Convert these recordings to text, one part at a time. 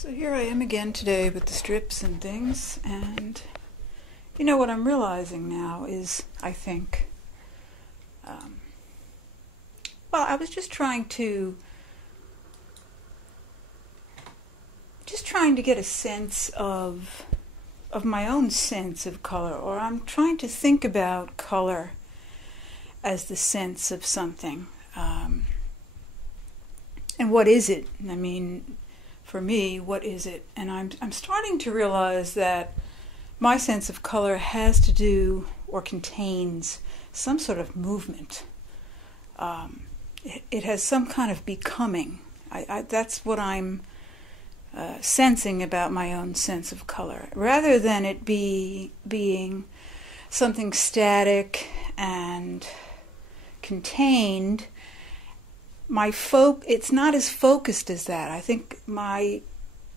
So here I am again today with the strips and things, and what I'm realizing now is, I think, I was just trying to get a sense of my own sense of color, or I'm trying to think about color as the sense of something. And what is it? I mean, for me, what is it? And I'm starting to realize that my sense of color has to do or contains some sort of movement. It has some kind of becoming. That's what I'm sensing about my own sense of color, rather than it being something static and contained. It's not as focused as that. I think my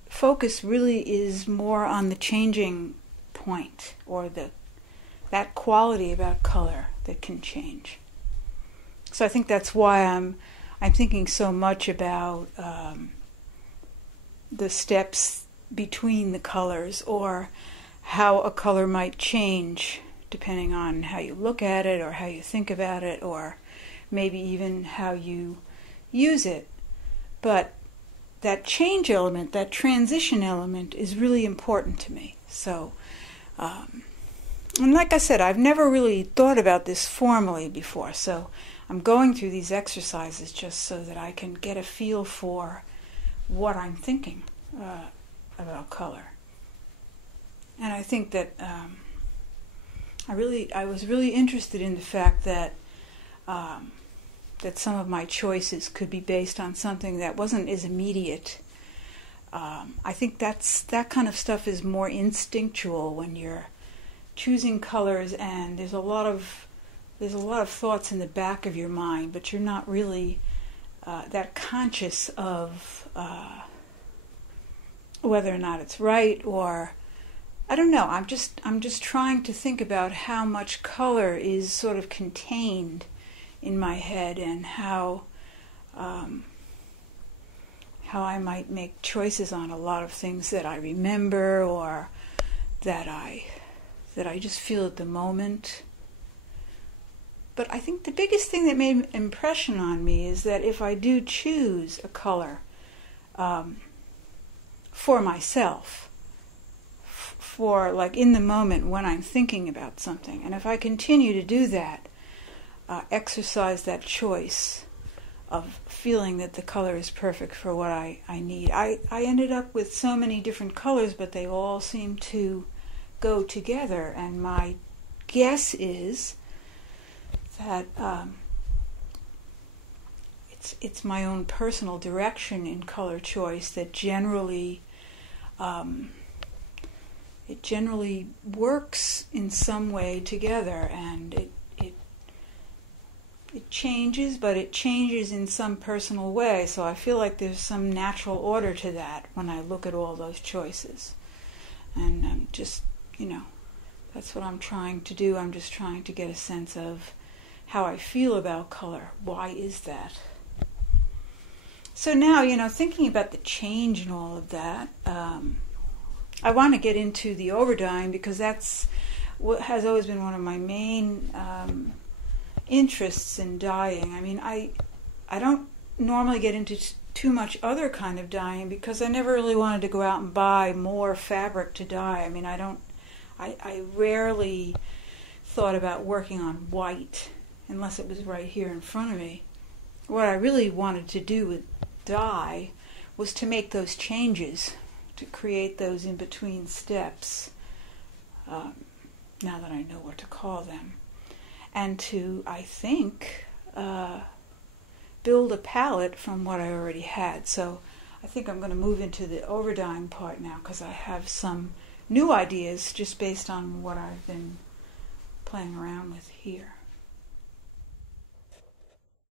focus really is more on the changing point, or that quality about color that can change. So I think that's why I'm thinking so much about the steps between the colors, or how a color might change depending on how you look at it, or how you think about it, or maybe even how you use it. But that change element, that transition element, is really important to me. So, and like I said, I've never really thought about this formally before, so I'm going through these exercises just so that I can get a feel for what I'm thinking about color. And I think that I was really interested in the fact that that some of my choices could be based on something that wasn't as immediate. I think that kind of stuff is more instinctual when you're choosing colors, and there's a lot of thoughts in the back of your mind, but you're not really that conscious of whether or not it's right, or I don't know. I'm just trying to think about how much color is sort of contained in my head, and how I might make choices on a lot of things that I remember, or that I just feel at the moment. But I think the biggest thing that made an impression on me is that if I do choose a color for myself, for like in the moment when I'm thinking about something, and if I continue to do that, exercise that choice of feeling that the color is perfect for what I need. I ended up with so many different colors, but they all seem to go together, and my guess is that it's my own personal direction in color choice that generally it generally works in some way together, and it changes, but it changes in some personal way. So I feel like there's some natural order to that when I look at all those choices. And just, that's what I'm trying to do. I'm just trying to get a sense of how I feel about color. Why is that? So now, thinking about the change and all of that, I want to get into the overdyeing, because that's what has always been one of my main interests in dyeing. I mean, I don't normally get into too much other kind of dyeing, because I never really wanted to go out and buy more fabric to dye. I mean, I rarely thought about working on white unless it was right here in front of me. What I really wanted to do with dye was to make those changes, to create those in-between steps, now that I know what to call them, and to, I think, build a palette from what I already had. So I think I'm going to move into the overdyeing part now, because I have some new ideas just based on what I've been playing around with here.